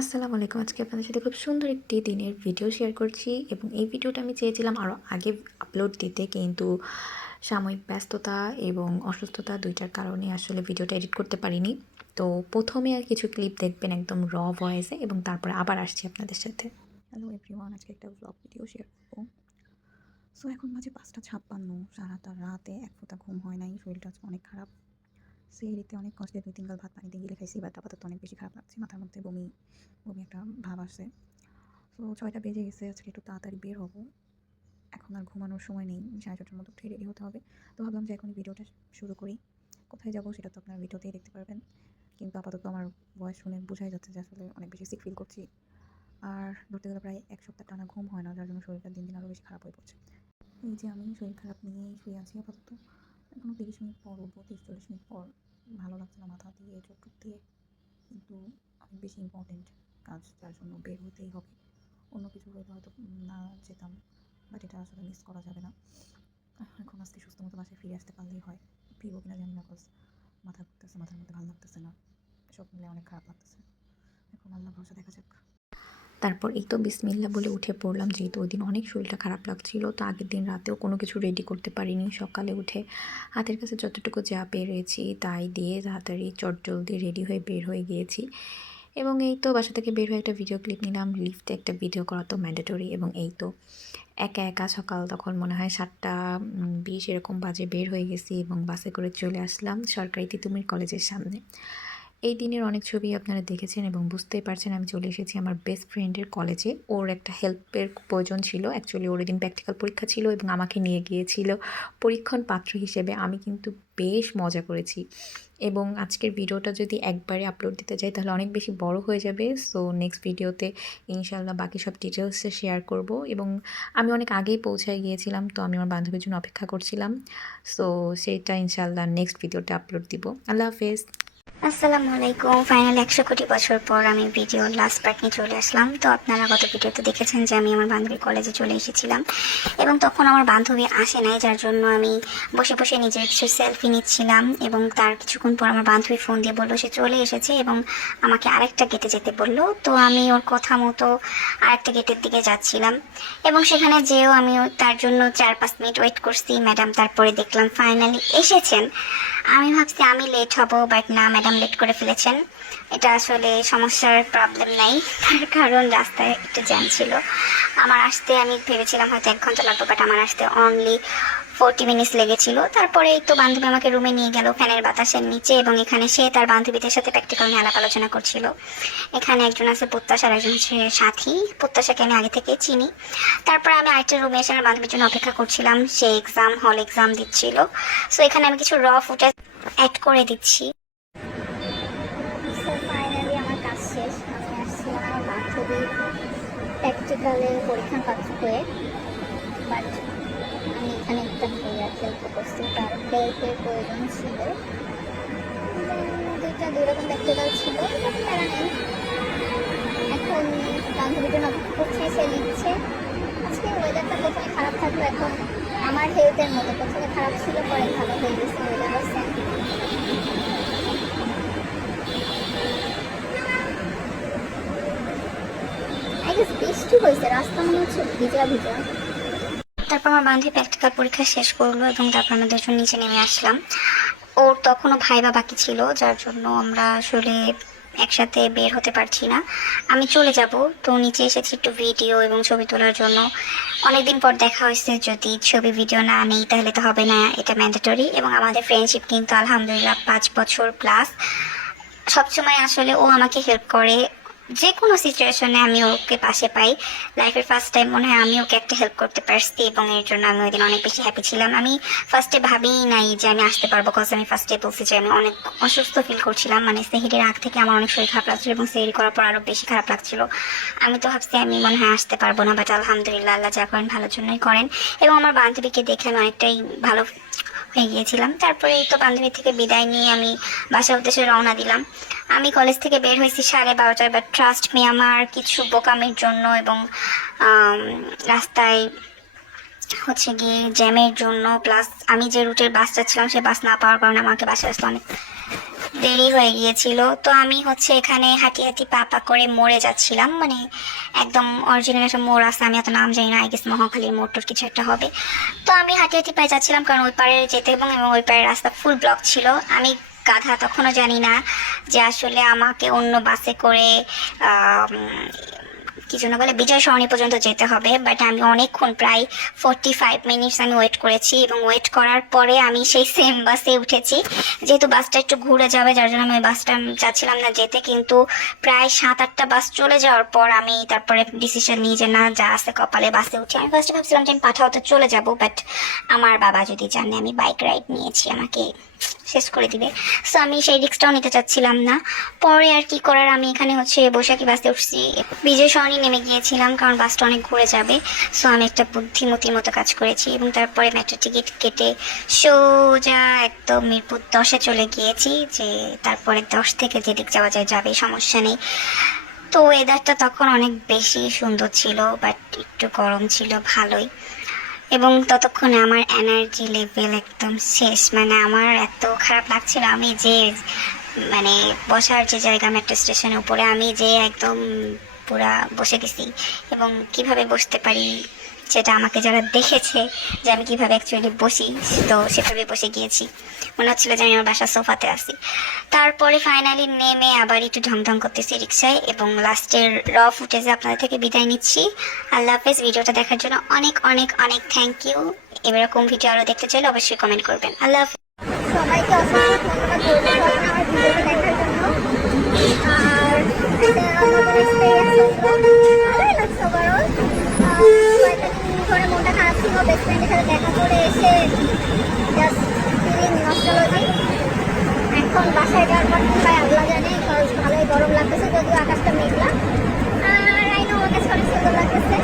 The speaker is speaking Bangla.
আসসালামু আলাইকুম। আজকে আপনাদের সাথে খুব সুন্দর একটি দিনের ভিডিও শেয়ার করছি এবং এই ভিডিওটা আমি চেয়েছিলাম আরও আগে আপলোড দিতে, কিন্তু সাময়িক ব্যস্ততা এবং অসুস্থতা ২টার কারণে আসলে ভিডিওটা এডিট করতে পারিনি। তো প্রথমে আর কিছু ক্লিপ দেখবেন একদম ভয়েসে এবং তারপরে আবার আসছি আপনাদের সাথে। হ্যালো এভরিওয়ান, আজকে একটা ব্লগ ভিডিও শেয়ার করবো। সো এখন বাজে ৫টা ৫৬, সারাটা রাতে এক ফোঁটা ঘুম হয় নাই, শরীরটা আজকে অনেক খারাপ। সেহরিতে অনেক কষ্টে ২-৩ গাল ভাত পানি দিয়ে গিলে খাইছি, বাট আপাতত অনেক বেশি খারাপ লাগছে, মাথার মধ্যে বমি বমি একটা ভাব আসছে। সো ৬টা বেজে গেছে, আজকে একটু তাড়াতাড়ি বের হবো। এখন আর ঘুমানোর সময় নেই, ৬:৩০টার মতো উঠে রেডি হতে হবে। তো ভাবলাম যে এখনই ভিডিওটা শুরু করি। কোথায় যাবো সেটা তো আপনার ভিডিওতেই দেখতে পারবেন, কিন্তু আপাতত আমার ভয়েস শুনে বোঝাই যাচ্ছে যে আসলে অনেক বেশি সিক ফিল করছি। আর ধরতে গেলে প্রায় ১ সপ্তাহ টানা ঘুম হয় না, যার জন্য শরীরটা দিন দিন আরও বেশি খারাপ হয়ে পড়ছে। এই যে আমি শরীর খারাপ নিয়েই শুয়ে আছি আপাতত। এখনও ৩০ মিনিট পর উঠবো, ৩০-৪০ মিনিট পর। ভালো লাগছে না মাথা দিয়ে, চোখ টোক দিয়ে, কিন্তু অনেক বেশি ইম্পর্টেন্ট কাজ, যার জন্য বের হতেই হবে। অন্য কিছু হয়তো হয়তো না যেতাম, বাট এটা আসলে মিস করা যাবে না। এখন আজকে সুস্থ মতো বাসায় ফিরে আসতে পারলেই হয়। ফিরবো কিনা জানি না, কজ মাথা ঘুরতেছে, মাথার মধ্যে ভালো লাগতেছে না, সব মিলে অনেক খারাপ লাগতেছে। এখন আল্লাহ ভরসা, দেখা যাক। তারপর এই তো বিসমিল্লাহ বলে উঠে পড়লাম, যেহেতু ওই দিন অনেক শরীরটা খারাপ লাগছিল। তো আগের দিন রাতেও কোনো কিছু রেডি করতে পারিনি। সকালে উঠে হাতের কাছে যতটুকু যা পেরেছি তাই দিয়ে তাড়াতাড়ি চটজলদি রেডি হয়ে বের হয়ে গিয়েছি। এবং এই তো বাসা থেকে বের হয়ে একটা ভিডিও ক্লিপ নিলাম। লিফটে একটা ভিডিও করা তো ম্যান্ডেটরি। এবং এই তো একা একা সকাল তখন মনে হয় ৭টা ২০ এরকম বাজে বের হয়ে গেছি এবং বাসে করে চলে আসলাম সরকারি তিতুমির কলেজের সামনে। এই দিনের অনেক ছবি আপনারা দেখেছেন এবং বুঝতেই পারছেন আমি চলে এসেছি আমার বেস্ট ফ্রেন্ডের কলেজে। ওর একটা হেল্পের প্রয়োজন ছিল। অ্যাকচুয়ালি ওর এদিন প্র্যাকটিক্যাল পরীক্ষা ছিল এবং আমাকে নিয়ে গিয়েছিল পরীক্ষণ পাত্র হিসেবে। আমি কিন্তু বেশ মজা করেছি এবং আজকের ভিডিওটা যদি একবারে আপলোড দিতে যাই তাহলে অনেক বেশি বড় হয়ে যাবে। সো নেক্সট ভিডিওতে ইনশাআল্লাহ বাকি সব ডিটেলসে শেয়ার করব। এবং আমি অনেক আগেই পৌঁছায় গিয়েছিলাম, তো আমি আমার বান্ধবীর জন্য অপেক্ষা করছিলাম। সো সেটা ইনশাআল্লাহ নেক্সট ভিডিওতে আপলোড দিব। আল্লাহ হাফেজ। আসসালামু আলাইকুম। ফাইনাল ১০০ কোটি বছর পর আমি ভিডিওর লাস্ট পার্ট নিয়ে চলে আসলাম। তো আপনারা গত ভিডিওতে দেখেছেন যে আমি আমার বান্ধবীর কলেজে চলে এসেছিলাম এবং তখন আমার বান্ধবী আসে নাই, যার জন্য আমি বসে বসে নিজের কিছু সেলফি নিচ্ছিলাম। এবং তার কিছুক্ষণ পর আমার বান্ধবী ফোন দিয়ে বললো সে চলে এসেছে এবং আমাকে আরেকটা গেটে যেতে বললো। তো আমি ওর কথা মতো আরেকটা গেটের দিকে যাচ্ছিলাম এবং সেখানে যেও আমি তার জন্য ৪-৫ মিনিট ওয়েট করছি। ম্যাডাম তারপরে দেখলাম ফাইনালি এসেছেন। আমি ভাবছি আমি লেট হব, বাট না, ম্যাডাম লেট করে ফেলেছেন। এটা আসলে সমস্যার প্রবলেম নাই, তার কারণ রাস্তায় একটু জ্যাম ছিল। আমার আসতে আমি ভেবেছিলাম হয়তো ১ ঘন্টা লাগবে, বাট আমার আসতে অনলি 40 মিনিটস লেগেছিল। তারপরে এই তো বান্ধবী আমাকে রুমে নিয়ে গেল ফ্যানের বাতাসের নিচে এবং এখানে সে তার বান্ধবীদের সাথে প্র্যাকটিক্যাল নিয়ে আলাপ আলোচনা করছিল। এখানে একজন আছে প্রত্যাশা আর একজন হচ্ছে সাথী। প্রত্যাশাকে আমি আগে থেকে চিনি। তারপর আমি আরেকটা রুমে এসে আমার বান্ধবীর জন্য অপেক্ষা করছিলাম, সে হল এক্সাম দিচ্ছিল। সো এখানে আমি কিছু ফুটেজ অ্যাড করে দিচ্ছি। সো ফাইনালি আমার কাজ শেষ। আমি আসছিলাম আমার বান্ধবীর প্র্যাকটিক্যালে পরীক্ষার পাত্র হয়ে, বাট আমি এখানে একটা ভাইয়া হেল্প করছি, তার হেল্পের প্রয়োজন ছিল। দুই রকম প্র্যাকটিক্যাল ছিল, বাট তারা নেই। এখন বান্ধবীর জন্য অপেক্ষা করছি, সে লিখছে। আজকে ওয়েদারটা প্রথমে খারাপ থাকলো, এখন আমার হেলথের মতো প্রথমে খারাপ ছিল, পরে ভালো হয়ে গেছে ওয়েদার। বৃষ্টি হয়েছে, রাস্তা মনে হচ্ছে ভিজা ভিজা। তারপর আমার বান্ধবী প্র্যাকটিক্যাল পরীক্ষা শেষ করলো এবং তারপর আমরা দুজন নিচে নেমে আসলাম। ওর তখনও ভাইবা বাকি ছিল, যার জন্য আমরা আসলে একসাথে বের হতে পারছি না। আমি চলে যাব, তো নিচে এসেছি একটু ভিডিও এবং ছবি তোলার জন্য। অনেকদিন পর দেখা হয়েছে, যদি ছবি ভিডিও না নেই তাহলে তো হবে না, এটা ম্যান্ডেটরি। এবং আমাদের ফ্রেন্ডশিপ কিন্তু আলহামদুলিল্লাহ 5 বছর প্লাস। সবসময় আসলে ও আমাকে হেল্প করে, যে কোনো সিচুয়েশনে আমি ওকে পাশে পাই। লাইফের ফার্স্ট টাইম মনে হয় আমি ওকে একটা হেল্প করতে পারছি এবং এর জন্য আমি ওই দিন অনেক বেশি হ্যাপি ছিলাম। আমি ফার্স্টে ভাবিই নাই যে আমি আসতে পারবো, কজ আমি ফার্স্টে বলছি যে আমি অনেক অসুস্থ ফিল করছিলাম। মানে সেহিরের আগ থেকে আমার অনেক শরীর খারাপ লাগছিল এবং সেহির করার পর আরও বেশি খারাপ লাগছিল। আমি তো ভাবছি আমি মনে হয় আসতে পারবো না, বাট আলহামদুলিল্লাহ আল্লাহ যা করেন ভালোর জন্যই করেন। এবং আমার বান্ধবীকে দেখে আমি অনেকটাই ভালো হয়ে গিয়েছিলাম। তারপরে এই তো বান্ধবী থেকে বিদায় নিয়ে আমি বাসার উদ্দেশ্যে রওনা দিলাম। আমি কলেজ থেকে বের হয়েছি 12:30টায়, বাট ট্রাস্ট মি আমার কিছু বোকামির জন্য এবং রাস্তায় হচ্ছে গিয়ে জ্যামের জন্য, প্লাস আমি যে রুটের বাস যাচ্ছিলাম সে বাস না পাওয়ার কারণে আমাকে বাসায় আসতে অনেক দেরি হয়ে গিয়েছিল। তো আমি হচ্ছে এখানে হাঁটি হাঁটি পা পা করে মরে যাচ্ছিলাম, মানে একদম অরিজিনাল একটা মোড় আছে, আমি এত নাম জানি না, আই গেস মহাখালীর মোড় টোর কিছু একটা হবে। তো আমি হাঁটি হাঁটি পায়ে যাচ্ছিলাম কারণ ওই পারে যেতে, এবং ওই পারে রাস্তা ফুল ব্লক ছিল। আমি গাধা, তখনও জানি না যে আসলে আমাকে অন্য বাসে করে কি জন্য বলে বিজয় সরণি পর্যন্ত যেতে হবে। বাট আমি অনেকক্ষণ, প্রায় 45 মিনিটস আমি ওয়েট করেছি, এবং ওয়েট করার পরে আমি সেই সেম বাসে উঠেছি। যেহেতু বাসটা একটু ঘুরে যাবে, যার জন্য আমি ওই বাসটা চাচ্ছিলাম না যেতে, কিন্তু প্রায় 7-8টা বাস চলে যাওয়ার পর আমি তারপরে ডিসিশন নিই যে না, যা আছে কপালে, বাসে উঠি। আমি ফার্স্টে ভাবছিলাম যে আমি পাঠাওতে চলে যাব, বাট আমার বাবা যদি জানে আমি বাইক রাইড নিয়েছি, আমাকে শেষ করে দিবে। সো আমি সেই রিস্কটাও নিতে চাচ্ছিলাম না। পরে আর কি করার, আমি এখানে হচ্ছে বৈশাখী বাসে উঠছি, বিজয় সরণি নেমে গিয়েছিলাম কারণ বাসটা অনেক ঘুরে যাবে। সো আমি একটা বুদ্ধিমতির মতো কাজ করেছি, এবং তারপরে মেট্রো টিকিট কেটে সোজা একদম মিরপুর 10-এ চলে গিয়েছি, যে তারপরে 10 থেকে যেদিক যাওয়া যায় যাবে, সমস্যা নেই। তো ওয়েদারটা তখন অনেক বেশি সুন্দর ছিল, বাট একটু গরম ছিল ভালোই। এবং ততক্ষণে আমার এনার্জি লেভেল একদম শেষ, মানে আমার এত খারাপ লাগছিল। আমি যে মানে বসার যে জায়গা মেট্রো স্টেশনের উপরে, আমি যে একদম পুরা বসে গেছি, এবং কিভাবে বসতে পারি সেটা আমাকে যারা দেখেছে যে আমি কিভাবে অ্যাকচুয়ালি বসি, তো সেভাবে বসে গিয়েছি। মনে হচ্ছিল যে আমি আমার বাসার সোফাতে আছি। তারপরে ফাইনালি নেমে আবার একটু ঢংঢং করতেছি রিক্সায়, এবং লাস্টের র ফুটেজে আপনাদের থেকে বিদায় নিচ্ছি। আল্লাহ হাফেজ। ভিডিওটা দেখার জন্য অনেক অনেক অনেক থ্যাংক ইউ। এরকম ভিডিও আরও দেখতে চাইলে অবশ্যই কমেন্ট করবেন। আল্লাহ হাফেজ। সবাইকে অসংখ্য ধন্যবাদ বলতে পারেন আমার ভিডিওটা দেখার জন্য। আর একটা নতুন এক্সপিরিয়েন্স হলো, ভালোই লাগছে ওভারঅল। কয়েকটা দিন ধরে মনটা খারাপ ছিল, বেস্ট ফ্রেন্ডের সাথে দেখা করে এসে জাস্ট ফিলিং নস্টালজি। এখন বাসায় যাওয়ার পর কি হয় আল্লাহ জানে, ভালোই গরম লাগতেছে, যদিও আকাশটা মেঘলা। আর আই নো আমার কাছে অনেক সুন্দর লাগতেছে।